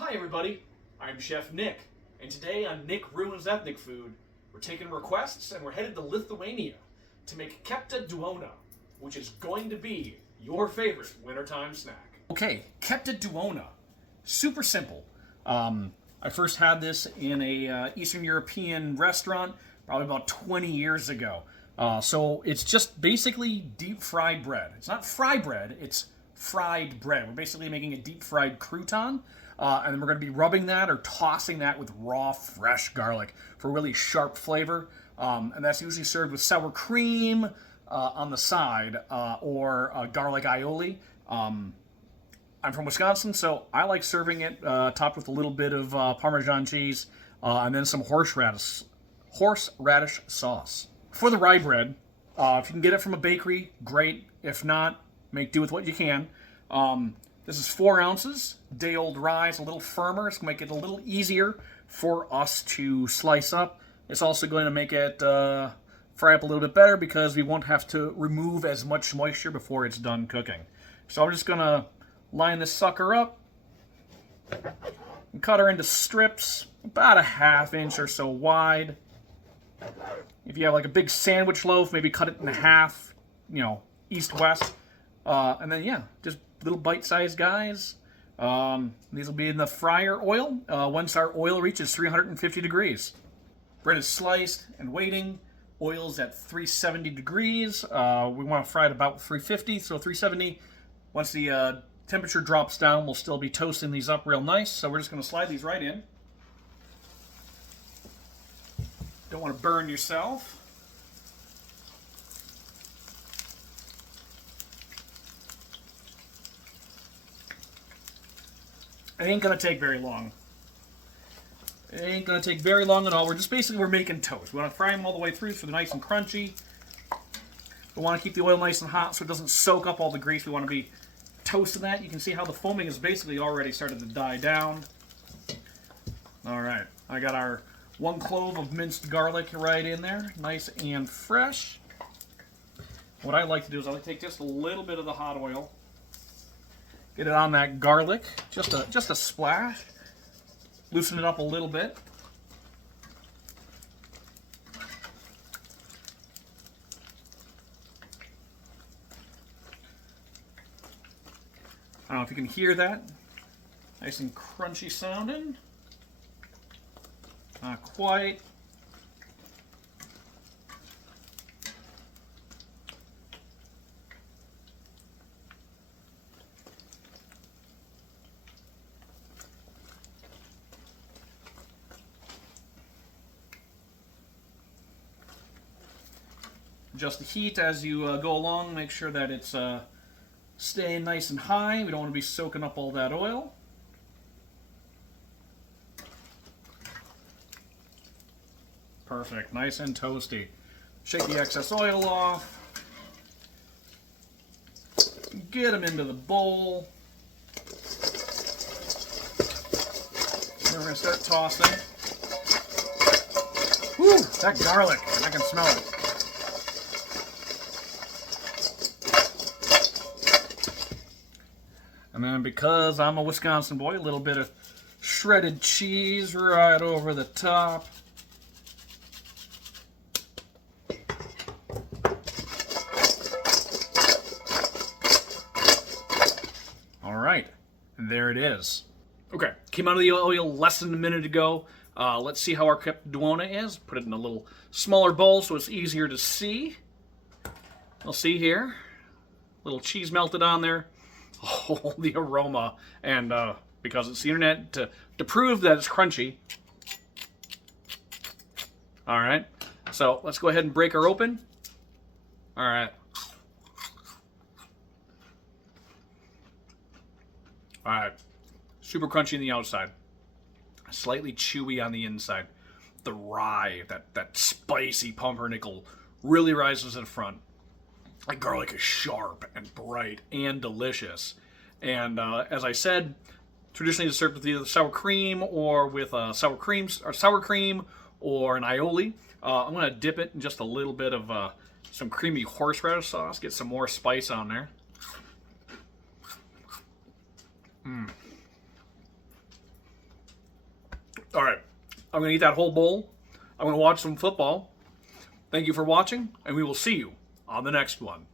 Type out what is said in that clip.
Hi everybody, I'm Chef Nick, and today on Nick Ruins Ethnic Food, we're taking requests and we're headed to Lithuania to make Kepta Duona, which is going to be your favorite wintertime snack. Okay, Kepta Duona, super simple. I first had this in a Eastern European restaurant probably about 20 years ago. So it's just basically deep fried bread. It's not fry bread, it's fried bread. We're basically making a deep fried crouton. And then we're going to be rubbing that or tossing that with raw, fresh garlic for really sharp flavor. And that's usually served with sour cream on the side or garlic aioli. I'm from Wisconsin, so I like serving it topped with a little bit of Parmesan cheese and then some horseradish sauce. For the rye bread, if you can get it from a bakery, great. If not, make do with what you can. This is 4 ounces, day-old rye. It's a little firmer. It's going to make it a little easier for us to slice up. It's also going to make it fry up a little bit better because we won't have to remove as much moisture before it's done cooking. So I'm just going to line this sucker up and cut her into strips about a 1/2 inch or so wide. If you have like a big sandwich loaf, maybe cut it in half, east-west. And then, yeah, just little bite-sized guys. These will be in the fryer oil once our oil reaches 350 degrees. Bread is sliced and waiting. Oil's at 370 degrees. We want to fry it about 350, so 370. Once the temperature drops down, we'll still be toasting these up real nice. So we're just going to slide these right in. Don't want to burn yourself. It ain't gonna take very long. It ain't gonna take very long at all. We're making toast. We want to fry them all the way through so they're nice and crunchy. We want to keep the oil nice and hot so it doesn't soak up all the grease. We want to be toasting that. You can see how the foaming is basically already started to die down. All right, I got our 1 clove of minced garlic right in there, nice and fresh. What I like to do is I like to take just a little bit of the hot oil. Get it on that garlic, just a splash. Loosen it up a little bit. I don't know if you can hear that. Nice and crunchy sounding. Not quite. Adjust the heat as you go along. Make sure that it's staying nice and high. We don't want to be soaking up all that oil. Perfect. Nice and toasty. Shake the excess oil off. Get them into the bowl. Then we're going to start tossing. Whew, that garlic. I can smell it. And then because I'm a Wisconsin boy, a little bit of shredded cheese right over the top. All right, there it is. Okay, came out of the oil less than a minute ago. Let's see how our Kepta Duona is. Put it in a little smaller bowl so it's easier to see. You'll see here, little cheese melted on there. Oh, the aroma, and because it's the internet, to prove that it's crunchy. All right, so let's go ahead and break her open. All right. All right, super crunchy on the outside, slightly chewy on the inside. The rye, that spicy pumpernickel really rises in front. The garlic is sharp and bright and delicious. And as I said, traditionally it's served with either sour cream or with sour cream or an aioli. I'm going to dip it in just a little bit of some creamy horseradish sauce, get some more spice on there. All right. I'm going to eat that whole bowl. I'm going to watch some football. Thank you for watching, and we will see you on the next one.